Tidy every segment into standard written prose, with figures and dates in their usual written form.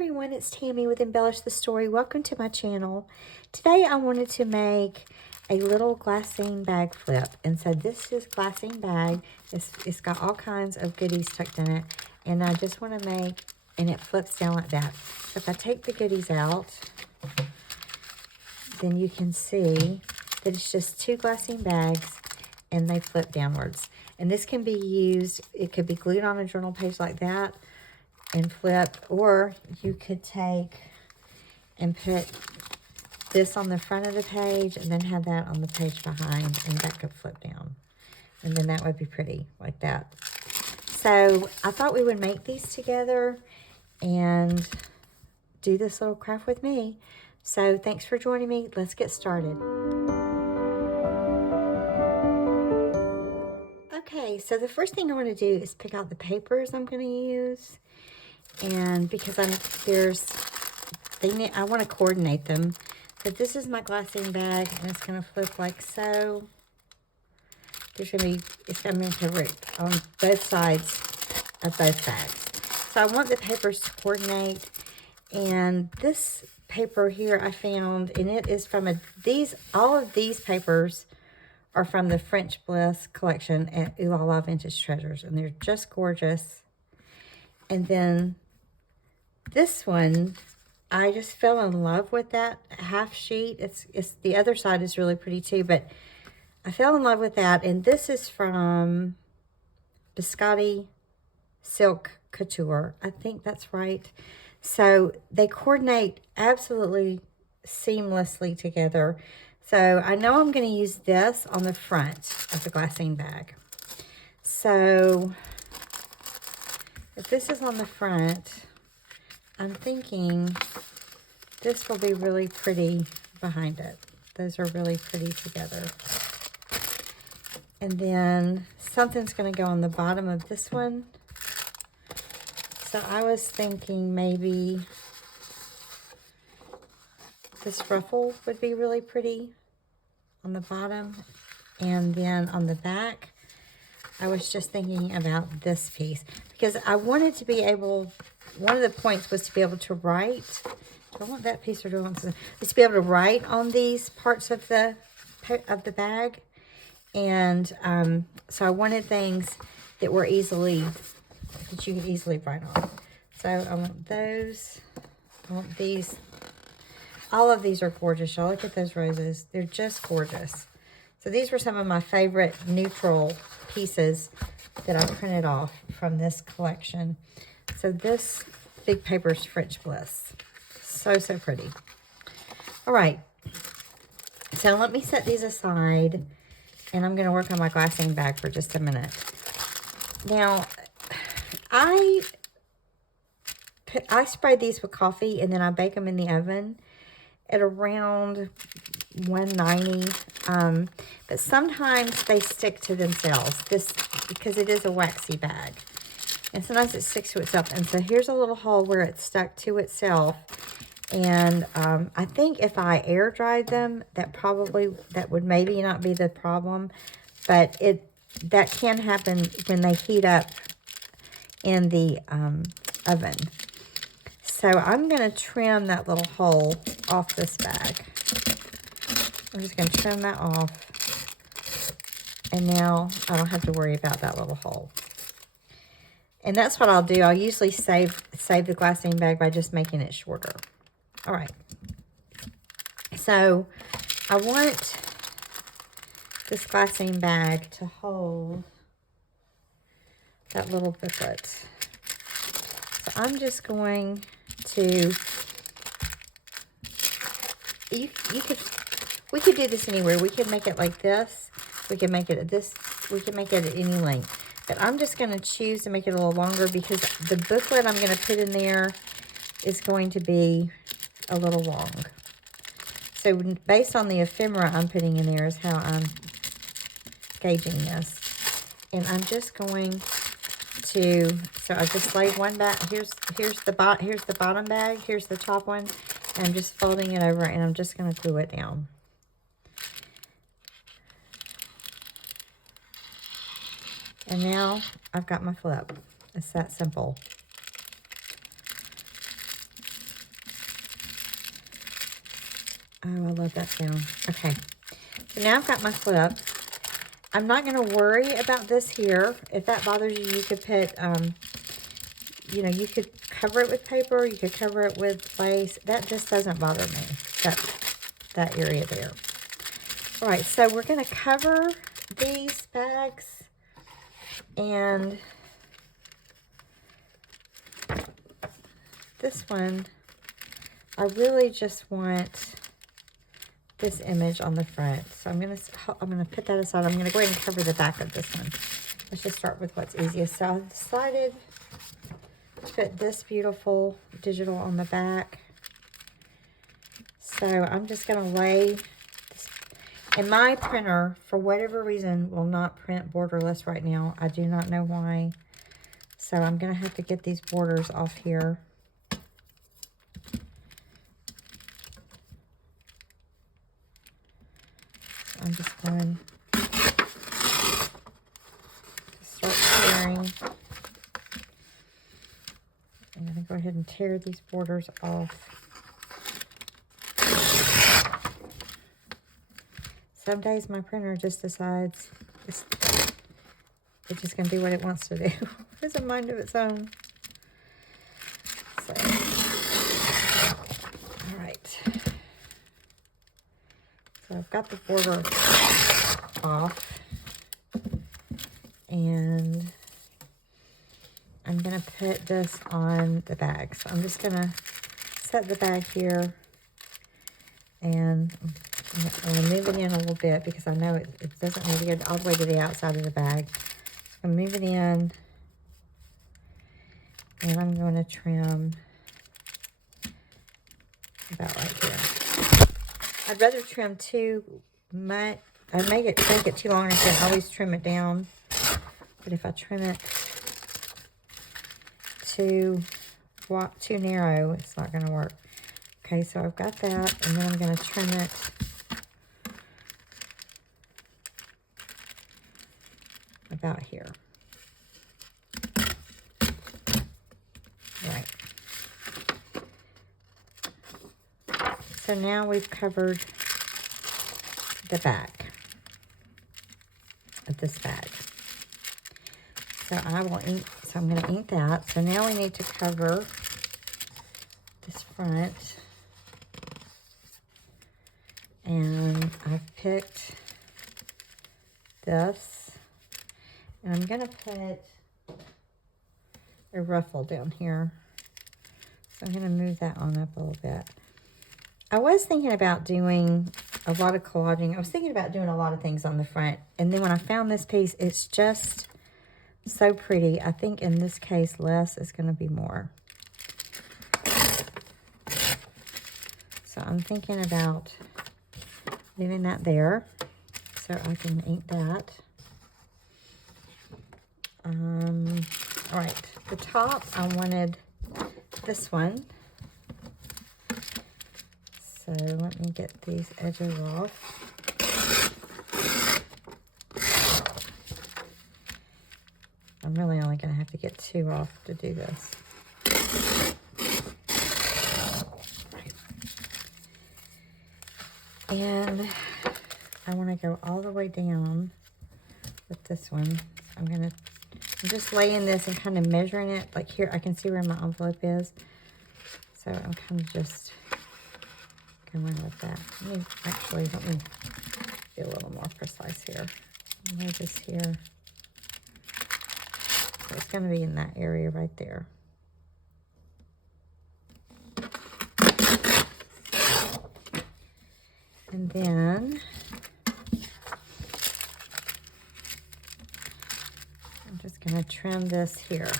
everyone, it's Tammy with Embellish the Story. Welcome to my channel. Today I wanted to make a little glassine bag flip. And so this is glassine bag. It's got all kinds of goodies tucked in it. And I just want to make, and it flips down like that. So if I take the goodies out, then you can see that it's just two glassine bags and they flip downwards. And this can be used, it could be glued on a journal page like that and flip, or you could take and put this on the front of the page and then have that on the page behind, and that could flip down. And then that would be pretty like that. So I thought we would make these together and do this little craft with me. So thanks for joining me. Let's get started. Okay, so the first thing I want to do is pick out the papers I'm going to use. And because I want to coordinate them. So this is my glassine bag, and it's going to flip like so. It's going to make a root on both sides of both bags. So I want the papers to coordinate. And this paper here I found, and it is from all of these papers are from the French Bliss collection at Oohlala Vintage Treasures, and they're just gorgeous. And then this one, I just fell in love with that half sheet. It's the other side is really pretty too, but I fell in love with that. And this is from Biscotti Silk Couture. I think that's right. So they coordinate absolutely seamlessly together. So I know I'm going to use this on the front of the glassine bag. So if this is on the front, I'm thinking this will be really pretty behind it. Those are really pretty together. And then something's going to go on the bottom of this one. So I was thinking maybe this ruffle would be really pretty on the bottom. And then on the back, I was just thinking about this piece because I wanted to be able, one of the points was to be able to write. Do I want that piece or do I want this? Is to be able to write on these parts of the bag. And so I wanted things that were that you could easily write on. So I want those. I want these. All of these are gorgeous, y'all. Look at those roses. They're just gorgeous. So these were some of my favorite neutral pieces that I printed off from this collection. So this big paper is French Bliss. So, so pretty. All right. So let me set these aside, and I'm going to work on my glassine bag for just a minute. Now, I spray these with coffee, and then I bake them in the oven at around 190. But sometimes they stick to themselves, because it is a waxy bag. And sometimes it sticks to itself. And so here's a little hole where it's stuck to itself. And I think if I air dried them, that would maybe not be the problem. But that can happen when they heat up in the oven. So I'm going to trim that little hole off this bag. I'm just going to trim that off. And now I don't have to worry about that little hole. And that's what I'll do. I'll usually save the glassine bag by just making it shorter. All right. So I want this glassine bag to hold that little booklet. So I'm just going to, we could do this anywhere. We could make it like this. We could make it at this. We could make it at any length. But I'm just going to choose to make it a little longer because the booklet I'm going to put in there is going to be a little long. So based on the ephemera I'm putting in there is how I'm gauging this. And I'm just going to, so I just laid one back. Here's the bottom bag. Here's the top one. And I'm just folding it over, and I'm just going to glue it down. And now I've got my flip. It's that simple. Oh, I love that sound. Okay. So now I've got my flip. I'm not going to worry about this here. If that bothers you, you could put, you know, you could cover it with paper. You could cover it with lace. That just doesn't bother me, that area there. All right, so we're going to cover these bags. And this one, I really just want this image on the front. So I'm gonna put that aside. I'm gonna go ahead and cover the back of this one. Let's just start with what's easiest. So I decided to put this beautiful digital on the back. So I'm just gonna lay this, and my printer, for whatever reason, will not print borderless right now. I do not know why. So I'm gonna have to get these borders off here. I'm just going to start tearing. I'm going to go ahead and tear these borders off. Some days my printer just decides it's just going to do what it wants to do. It has a mind of its own. So, all right. So I've got the border off, and I'm going to put this on the bag. So I'm just going to set the bag here, and I'm going to move it in a little bit because I know it doesn't need to get all the way to the outside of the bag. So I'm going to move it in, and I'm going to trim about right here. I'd rather trim too much. I make it too long, and I can always trim it down. But if I trim it too narrow, it's not going to work. Okay, so I've got that, and then I'm going to trim it about here. Right. So now we've covered the back of this bag. So I'm going to ink that. So now we need to cover this front. And I've picked this. And I'm going to put a ruffle down here. So I'm going to move that on up a little bit. I was thinking about doing a lot of collaging. I was thinking about doing a lot of things on the front. And then when I found this piece, it's just so pretty. I think in this case, less is going to be more. So I'm thinking about leaving that there so I can ink that. All right, the top, I wanted this one. So let me get these edges off. I'm really only going to have to get 2 off to do this. Right. And I want to go all the way down with this one. So I'm just laying this and kind of measuring it. Like here, I can see where my envelope is. So I'm kind of just going with that. Let me be a little more precise here. Lay this here. So it's going to be in that area right there. And then I'm just going to trim this here.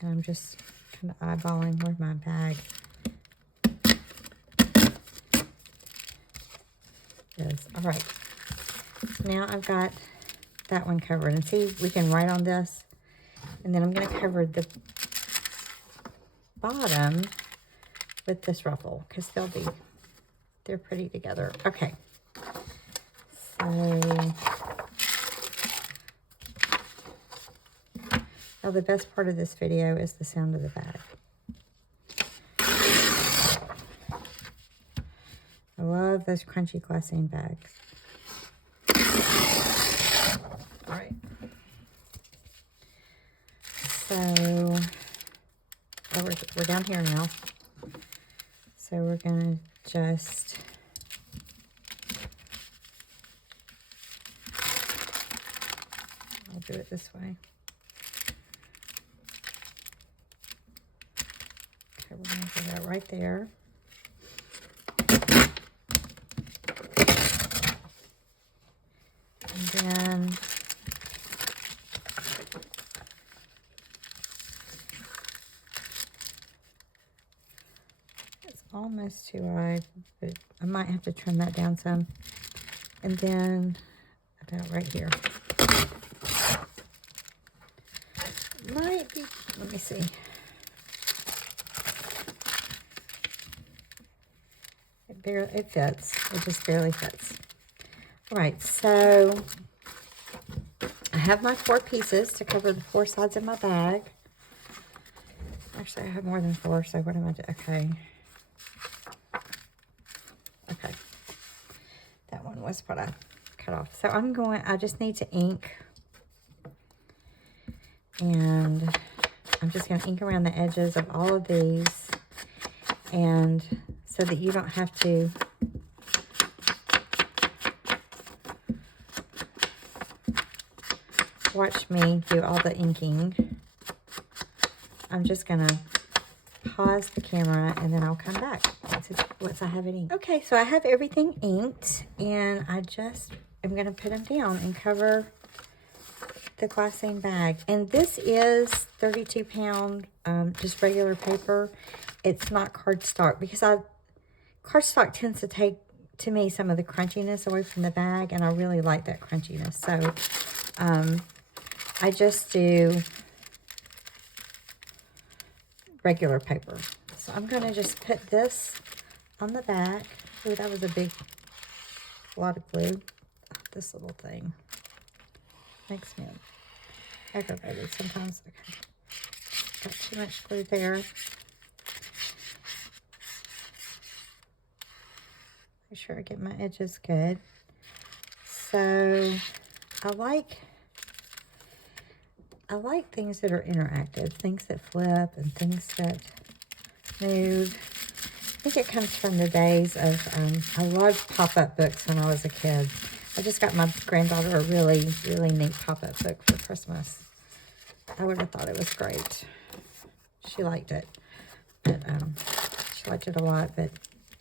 And I'm just kind of eyeballing where my bag is. All right. So now I've got that one covered. And see, we can write on this. And then I'm going to cover the bottom with this ruffle because they're pretty together. Okay. So Now the best part of this video is the sound of the bag. I love those crunchy glassine bags. All right. So, we're down here now. So we're going to just I'll do it this way. Okay, we're going to do that right there. And then it's almost too wide, but I might have to trim that down some. And then about right here. Might be, let me see. It fits. It just barely fits. All right, so I have my 4 pieces to cover the 4 sides of my bag. Actually, I have more than 4, so what am I doing? Okay. Okay. That one was what I cut off. So I just need to ink. And I'm just going to ink around the edges of all of these. And so that you don't have to watch me do all the inking. I'm just going to pause the camera and then I'll come back once I have it inked. Okay, so I have everything inked and I just am going to put them down and cover the glassine bag. And this is 32 pound, just regular paper. It's not cardstock because cardstock tends to take, to me, some of the crunchiness away from the bag, and I really like that crunchiness. So I just do regular paper. So I'm going to just put this on the back. Ooh, that was a lot of glue. This little thing makes me aggravated sometimes. Okay. Got too much glue there. Make sure I get my edges good. So I like things that are interactive, things that flip and things that move. I think it comes from the days of, I loved pop-up books when I was a kid. I just got my granddaughter a really, really neat pop-up book for Christmas. I would have thought it was great. She liked it. But, she liked it a lot, but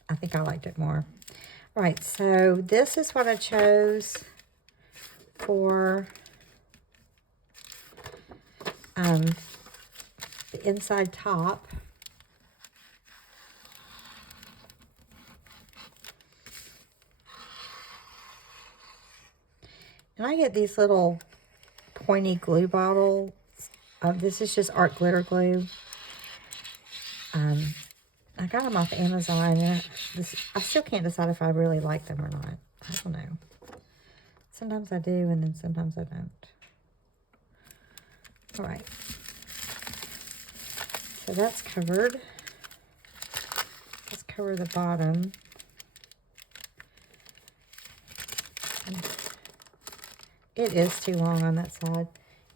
I think I liked it more. All right, so this is what I chose for the inside top. And I get these little pointy glue bottles. This is just art glitter glue. I got them off Amazon, and I still can't decide if I really like them or not. I don't know. Sometimes I do, and then sometimes I don't. All right. So that's covered. Let's cover the bottom. It is too long on that side.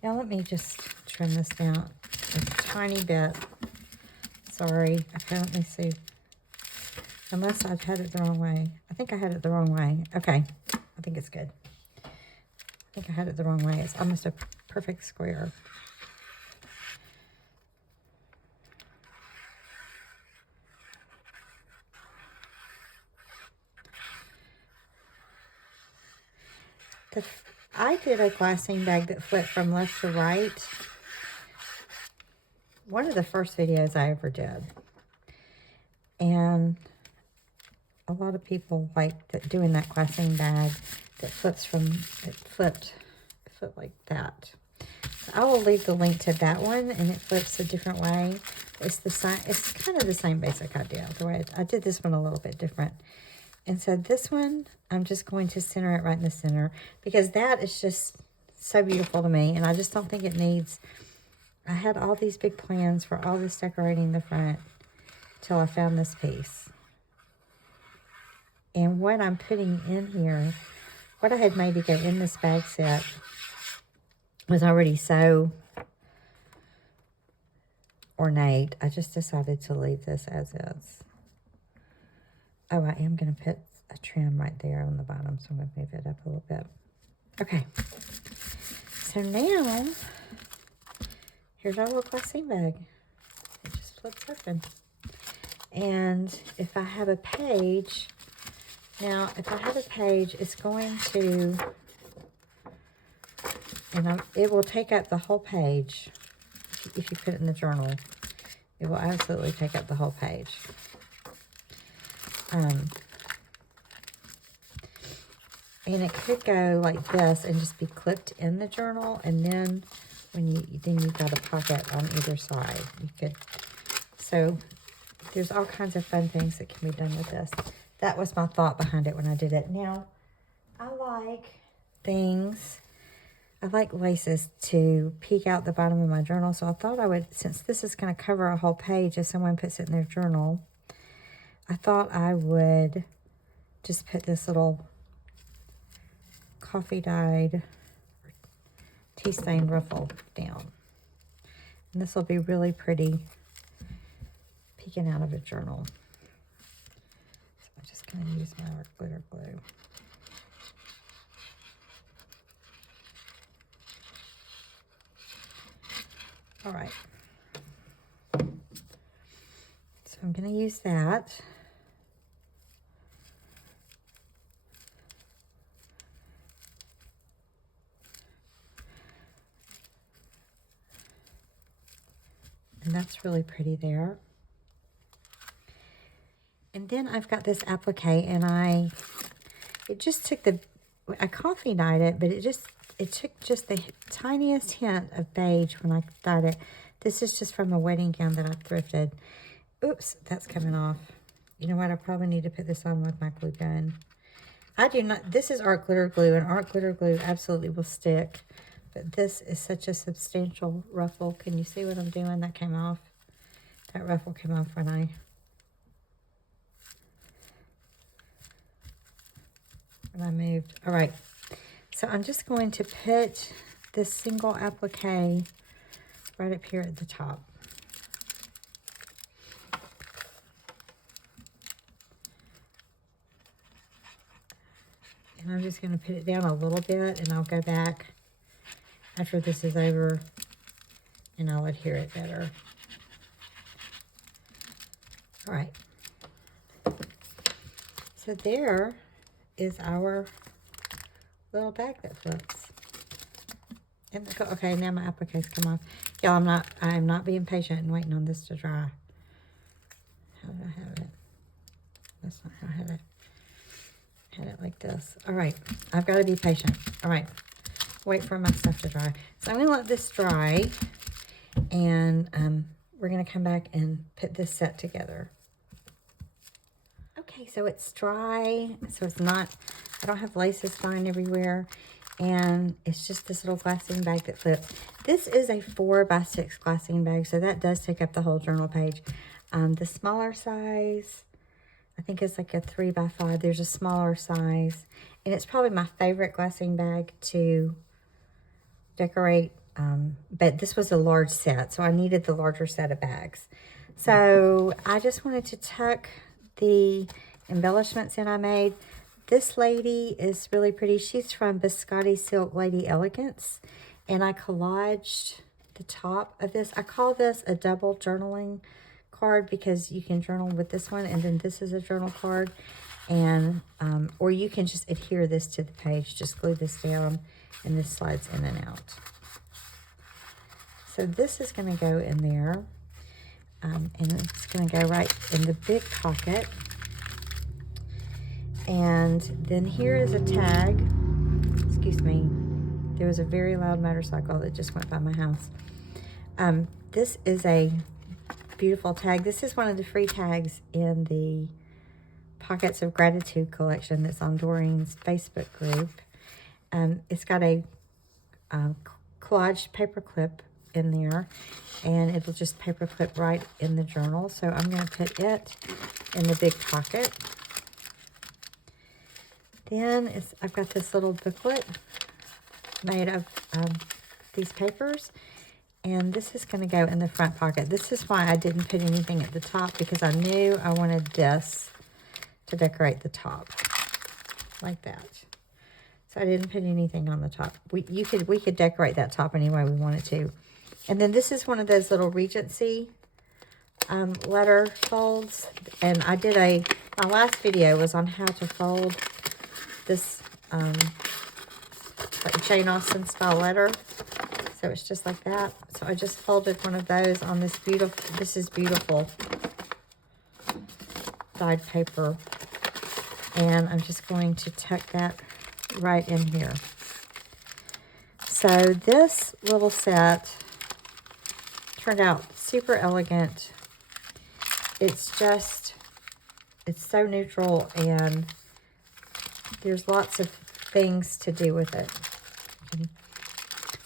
Now let me just trim this down a tiny bit. Sorry, let me see. Unless I've had it the wrong way. I think I had it the wrong way. Okay, I think it's good. I think I had it the wrong way. It's almost a perfect square. I did a glassine bag that flipped from left to right. One of the first videos I ever did. And a lot of people liked doing that glassine bag that flipped like that. So I will leave the link to that one, and it flips a different way. It's kind of the same basic idea. The way I did this one a little bit different. And so this one, I'm just going to center it right in the center because that is just so beautiful to me. And I just don't think it needs I had all these big plans for all this decorating the front till I found this piece. And what I'm putting in here, what I had made to go in this bag set was already so ornate. I just decided to leave this as is. Oh, I am going to put a trim right there on the bottom, so I'm going to move it up a little bit. Okay. So now, here's our little Glassine bag. It just flips open. And if I have a page, now if I have a page, it's going to, and it will take up the whole page. If you put it in the journal, it will absolutely take up the whole page. And it could go like this and just be clipped in the journal, and then you've got a pocket on either side. You could, so there's all kinds of fun things that can be done with this. That was my thought behind it when I did it. Now, I like laces to peek out the bottom of my journal, so I thought I would, since this is going to cover a whole page if someone puts it in their journal, I thought I would just put this little coffee dyed tea stain ruffle down. And this will be really pretty peeking out of a journal. So I'm just going to use my glitter glue. All right. So I'm going to use that. And that's really pretty there. And then I've got this applique, and it just took I coffee dyed it, but it took just the tiniest hint of beige when I dyed it. This is just from a wedding gown that I thrifted. Oops, that's coming off. You know what? I probably need to put this on with my glue gun. I do not, this is art glitter glue, and art glitter glue absolutely will stick. But this is such a substantial ruffle. Can you see what I'm doing? That came off. That ruffle came off when I moved. All right. So I'm just going to put this single applique right up here at the top. And I'm just going to put it down a little bit, and I'll go back after this is over, and I'll adhere it better. All right. So there is our little bag that flips. And okay, now my applique's come off. Y'all, I'm not being patient and waiting on this to dry. How did I have it? That's not how I had it. I had it like this. All right, I've got to be patient. All right, wait for my stuff to dry. So I'm gonna let this dry, and we're gonna come back and put this set together. Okay, so it's dry, so it's not, I don't have laces flying everywhere, and it's just this little Glassine bag that flips. This is a 4x6 Glassine bag, so that does take up the whole journal page. The smaller size, I think it's like a 3x5. There's a smaller size, and it's probably my favorite Glassine bag to decorate, but this was a large set, so I needed the larger set of bags. So I just wanted to tuck the embellishments in I made. This lady is really pretty. She's from Biscotti Silk Lady Elegance, and I collaged the top of this. I call this a double journaling card because you can journal with this one, and then this is a journal card, and or you can just adhere this to the page. Just glue this down, and this slides in and out. So this is going to go in there. And it's going to go right in the big pocket. And then here is a tag. Excuse me. There was a very loud motorcycle that just went by my house. This is a beautiful tag. This is one of the free tags in the Pockets of Gratitude collection that's on Doreen's Facebook group. It's got a collage paper clip in there, and it'll just paper clip right in the journal. So I'm going to put it in the big pocket. Then I've got this little booklet made of these papers, and this is going to go in the front pocket. This is why I didn't put anything at the top, because I knew I wanted this to decorate the top like that. So I didn't put anything on the top. We could decorate that top any way we wanted to. And then this is one of those little Regency letter folds, and I did my last video was on how to fold this like Jane Austen style letter. So it's just like that. So I just folded one of those on this beautiful dyed paper, and I'm just going to tuck that right in here. So this little set turned out super elegant. It's so neutral, and there's lots of things to do with it.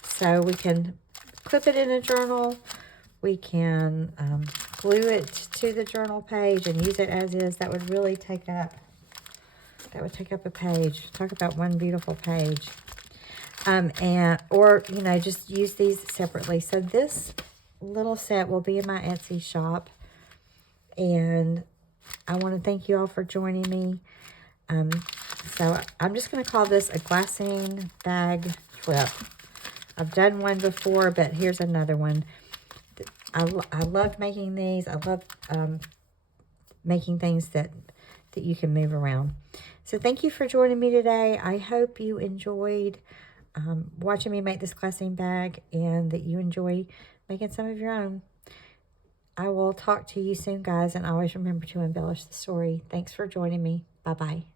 So we can clip it in a journal. We can glue it to the journal page and use it as is. That would really take up a page. Talk about one beautiful page. Or just use these separately. So this little set will be in my Etsy shop, and I want to thank you all for joining me. So I'm just going to call this a Glassine bag flip. I've done one before, but here's another one. I love making these. I love making things that you can move around. So thank you for joining me today. I hope you enjoyed watching me make this Glassine bag, and that you enjoy making some of your own. I will talk to you soon, guys, and always remember to embellish the story. Thanks for joining me. Bye-bye.